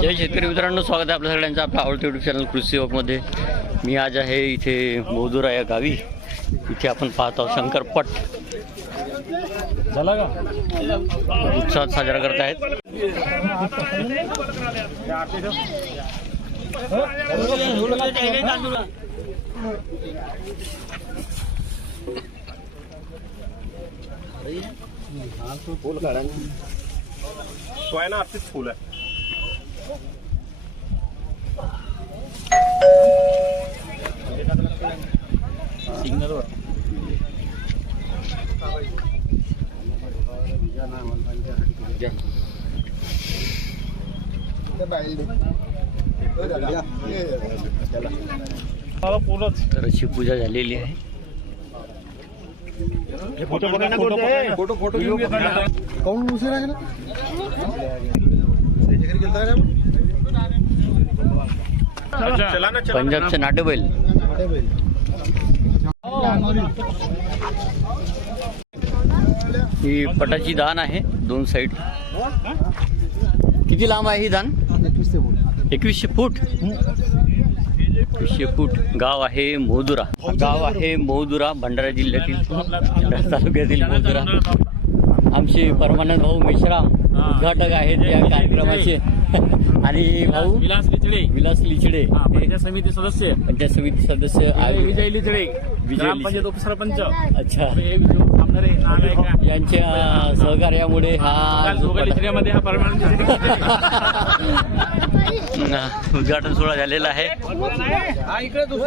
जय शेतकरी मित्रांनो, स्वागत आहे आपल्या सगळ्यांचं आपल्या आवडते यूट्यूब चॅनल कृषी युवकमध्ये. मी आज आहे इथे मोदुरा या गावी. इथे आपण पाहतो शंकरपट झाला का उत्साहात साजरा करत आहेत. फूल काढा तो आहे ना आपलीच फूल आहे. सिग्नलवर तर अशी पूजा झालेली आहे. पंजाबचे नाटे बैल ही पटाची दान आहे. दोन साइड किती लांब आहे ही दान? 2100 फूट. 2100 फूट. गाव आहे मोदुरा. गाव आहे मोदुरा, भंडारा जिल्ह्यातील तालुक्यातील मोदुरा. आमचे परमानंद भाऊ मेश्राम उद्घाटक आहेत या कार्यक्रमाचे. आणि भाऊ विलास लिचडे पंचायत समिती सदस्य विजय लिचडे, ग्रामपंचायत उपसरपंच. अच्छा, यांच्या सहकार्यामुळे हा लिचड्यामध्ये हा परमानंट उद्घाटन सोहळा झालेला आहे.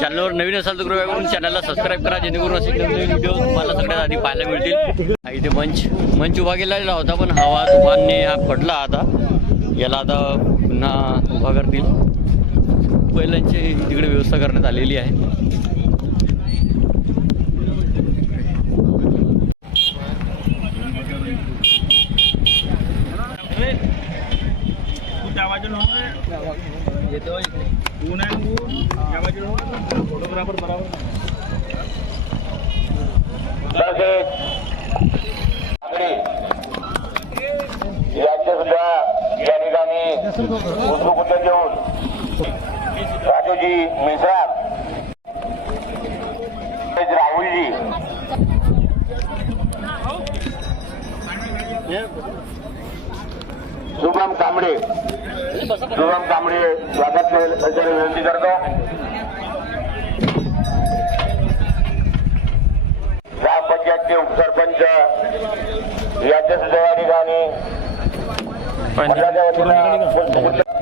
चॅनलवर नवीन असाल तर कृपया करून चॅनलला सबस्क्राईब करा, जेणेकरून असे नवीन व्हिडिओ तुम्हाला सगळ्यात आधी पाहायला मिळतील. इथे मंच उभा केलेला होता, पण हवा तुफानने हा पडला. आता याला आता पुन्हा उभा करतील. बैलांची तिकडे व्यवस्था करण्यात आलेली आहे. फोटोग्राफर बराबर यांचे सुद्धा या ठिकाणी उत्सुकता घेऊन राजूजी मिसाळ, राहुलजी, शुभम कांबळे स्वागत विनंती करतो. ग्रामपंचायतचे उपसरपंच यांच्या सुद्धा या ठिकाणी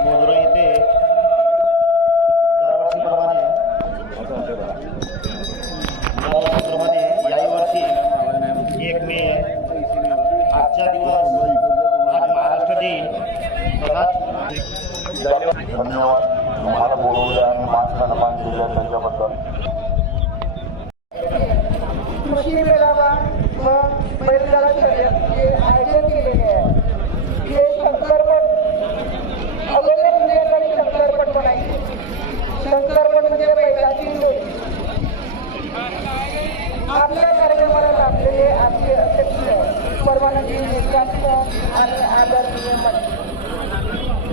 मोदुरा येथे दरवर्षीप्रमाणे याही वर्षी 1 मे आजचा दिवस आज महाराष्ट्र दिन. धन्यवाद तुम्हाला बोलवलं आणि मान सन्मान दिला त्यांच्याबद्दल. कृषी मेळावा व बैलगाडा शर्यत हे आयोजन केलेले आहे. हे शंकरपट अगोदर इंडियाकडे शंकरपट बनायचे. शंकरपट म्हणजे बैलाची जोडी. आपल्या कार्यक्रमाला लाभलेले आमचे अध्यक्ष परवानगी निष्कांत आणि आदरणीय मंत्री.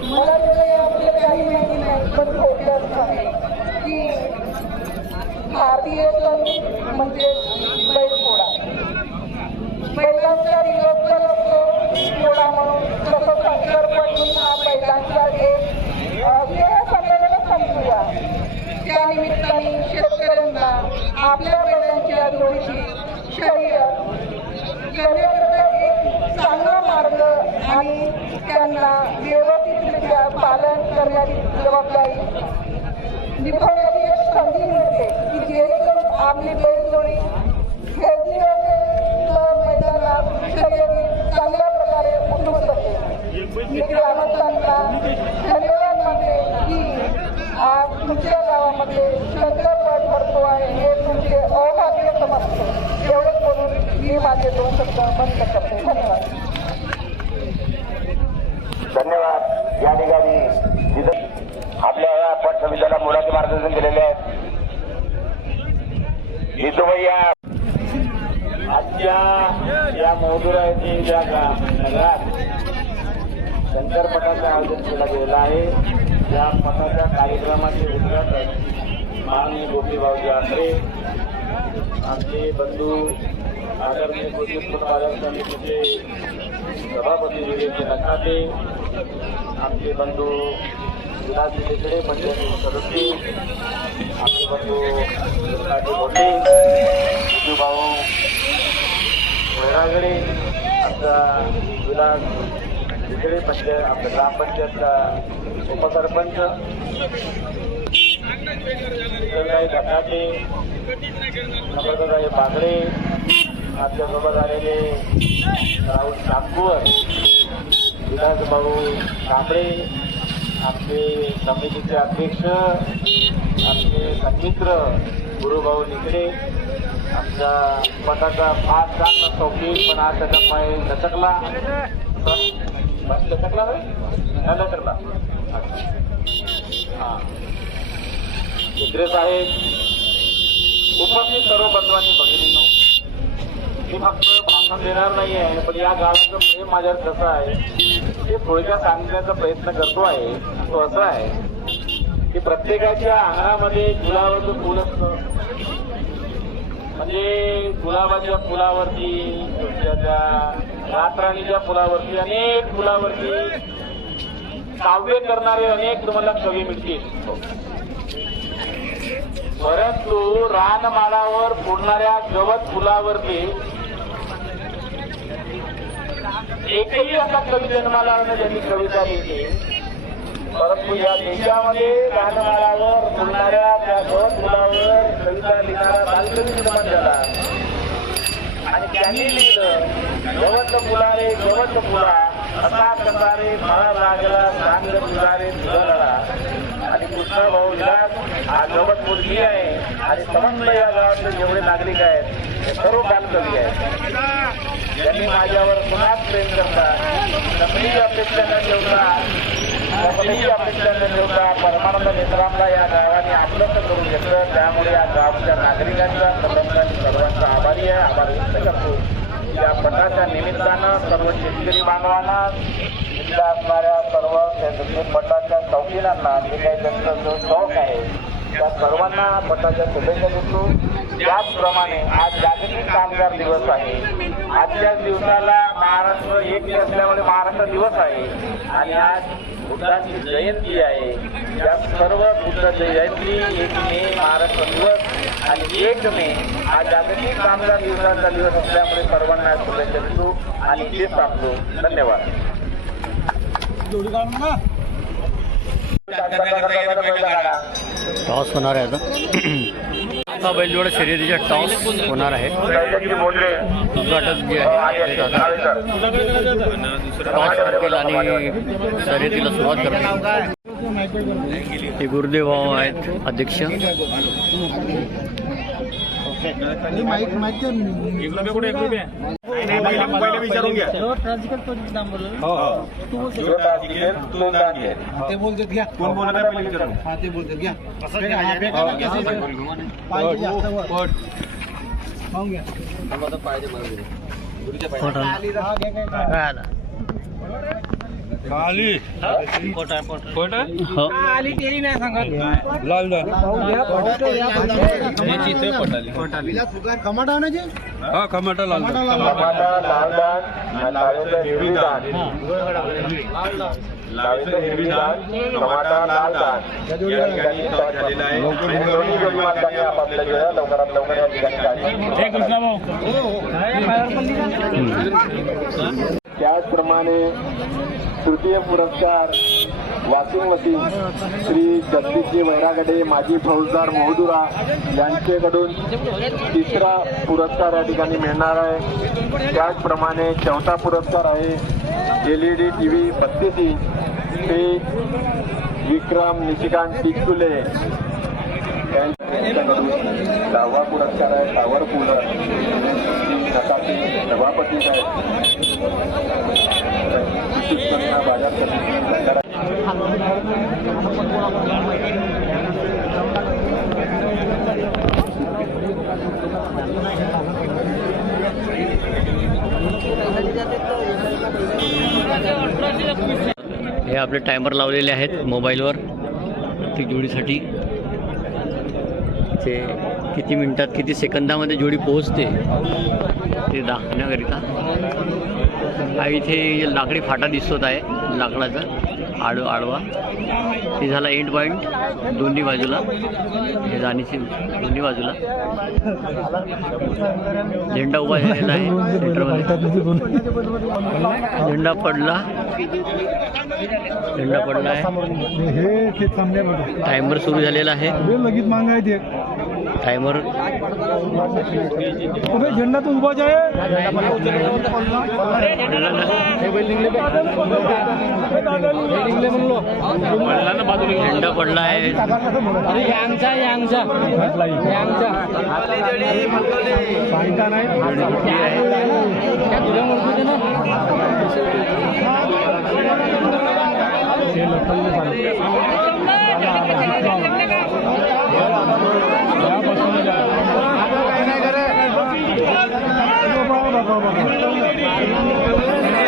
मला त्याला याबद्दल काही माहिती नाही, पण थोडक्यात आहे की भारतीय सण म्हणजे बैलपोळा. बैलांचा रिलोत्सव असतो पोळा म्हणून, तसं शंकरपट म्हणून हा बैलांचा एक संमेलन समजूया. त्या निमित्ताने शेतकऱ्यांना आपल्या बैलांच्या जोडीची शर्यत करण्याचा एक चांगला मार्ग आणि त्यांना व्यवस्थितरित्या पालन करण्याची जबाबदारी निभवण्याची एक संधी मिळते की जेणेकरून आपली बैलजोडी खेळती असेल तर मैदानात शर्यती चांगल्या प्रकारे उतरू शकेल. मी ग्रामस्थांना धन्यवाद मानते की आज तुमच्या गावामध्ये शंकरपट भरतो आहे, हे तुमचे अभाग्य समजते. एवढंच बोलून मी माझे 2 शब्द बंद करते. धन्यवाद. या ठिकाणी आपल्या या पट समितीला मोलाचे मार्गदर्शन केलेले आहेत. इथं भैया आजच्या या मोदुरा येथील ज्या नगरात शंकर पटाचं आयोजन केला गेलेला आहे. या पटाच्या कार्यक्रमाचे उद्घाटन माननीय गोपीभाऊजी आखरे, आमचे बंधू आदरणीय कृषी उत्पन्न समितीचे सभापती विवेक नकाते, आमचे बंधू विलास देशकडे पंचायत सदस्य, आमचे बंधू मोठे भाऊ वैरागडे, आमचा विलास तिकडे पंचायत, आपल्या ग्रामपंचायतचा उपसरपंच काही धकाटे, नम्रताई बागडे, आमच्यासोबत आलेले राहुल नागपूर, विलास भाऊ कांबळे, आमचे समितीचे अध्यक्ष, आमचे सन्मित्र गुरुभाऊ निकडे, आमचा पटाचा 5 जण चौकी, पण आज त्याचा पाय लचकला लचकला हां चित्रे साहेब, उपस्थित सर्व बंधूंनी भगिनींनो, मी फक्त भाषण देणार नाही आहे, पण या गावाचं प्रेम माझ्यावर कसं आहे ते थोडक्यात सांगण्याचा प्रयत्न करतो आहे. तो असं आहे की प्रत्येकाच्या अंगणामध्ये गुलाबाचं फुल असतं, म्हणजे गुलाबाच्या फुलावरती, त्या रातराणीच्या फुलावरती, अनेक फुलावरती काव्य करणारे अनेक तुम्हाला कवी मिळतील, परंतु रानमाळावर फुलणाऱ्या गवत फुलावरती एकही असा कवी जन्माला ज्यांनी कविता लिहिली. परंतु या देशामध्ये रानमाळावर फुलणाऱ्या त्या गवत फुलावर कविता लिहिणारा बालकवी निर्माण झाला आणि त्यांनी लिहिलं, गवत फुला रे गवत फुला, असा कसारे फळा लागला सांग तुझा रे तुझा. आणि कृष्ण भाऊ विलास हा गवत मुलगी आहे आणि समस्त या गावातले जेवढे नागरिक आहेत हे सर्व बालकवी आहेत. त्यांनी माझ्यावर पुन्हाच प्रेम करतात, नकलीची अपेक्षा न ठेवता परमानंद मित्रांना या गावाने आपलं करून घेतलं. त्यामुळे या गावच्या नागरिकांचा सर्वांचा आभारी आहे, आभार व्यक्त करतो. या पटाच्या निमित्तानं सर्व शेतकरी बांधवांना, जिल्हा असणाऱ्या सर्व पटाच्या चौकीदारांना, जे काही त्यांचा जो शौक आहे त्या सर्वांना पटाच्या शुभेच्छा देतो. त्याचप्रमाणे आज जागतिक कामगार दिवस आहे. आजच्या दिवसाला महाराष्ट्र एक असल्यामुळे महाराष्ट्र दिवस आहे आणि आज बुद्धांची जयंती आहे. या सर्व बुद्ध जयंती 1 मे महाराष्ट्र दिवस आणि 1 मे हा जागतिक कामगार दिवसाचा दिवस असल्यामुळे सर्वांना शुभेच्छा देतो आणि ते सांगतो. धन्यवाद. टॉस होणार आहे आता बैलजोड शर्यतीच्या टॉस होणार आहे. उद्घाटन जे आहे टॉस करतील आणि शर्यतीला सुरुवात करतील. हे गुरुदेव भाऊ आहेत अध्यक्ष. पहिले विचारून घ्या. ते बोलतात घ्या, कोण बोलत आहे पहिले विचारून. हा ते बोलतात घ्या. खाली आली तेरी नाही सांगत. लाल कमाटा आणायचे. हा कमाटा लाल लावेंद्र हिरवी दान, टमाटा लाल दान या ठिकाणी दोन्ही जोडी मालकांनी आपापल्या जोड्या लवकरात लवकर या ठिकाणी त्याचप्रमाणे तृतीय पुरस्कार वाशिम वतीन श्री जगदीशजी वैरागडे माजी फौजदार महोदुरा यांच्याकडून 3रा पुरस्कार या ठिकाणी मिळणार आहे. त्याचप्रमाणे 4था पुरस्कार आहे LED TV 32 इंच ते विक्रम निशिकांत टिकटुले यांच्याकडून 10वा पुरस्कार आहे पॉवरफुल सभापती साहेब बाजार समिती हे आपले टायमर लावलेले आहेत मोबाईलवर प्रत्येक जोडीसाठी. ते किती मिनिटात किती सेकंदामध्ये जोडी पोहोचते ते दाखवण्याकरिता. हा इथे लाकडी फाटा दिसत आहे लाकडाचा आडवा. ते झाला एंड पॉईंट दोन्ही बाजूला, हे जाणीची दोन्ही बाजूला झेंडा उभा झालेला आहे सेंटरमध्ये. झेंडा पडला आहे. टायमर सुरू झालेला आहे. टायमर झेंडा तो उभा जाए झेंडा पडला आहे.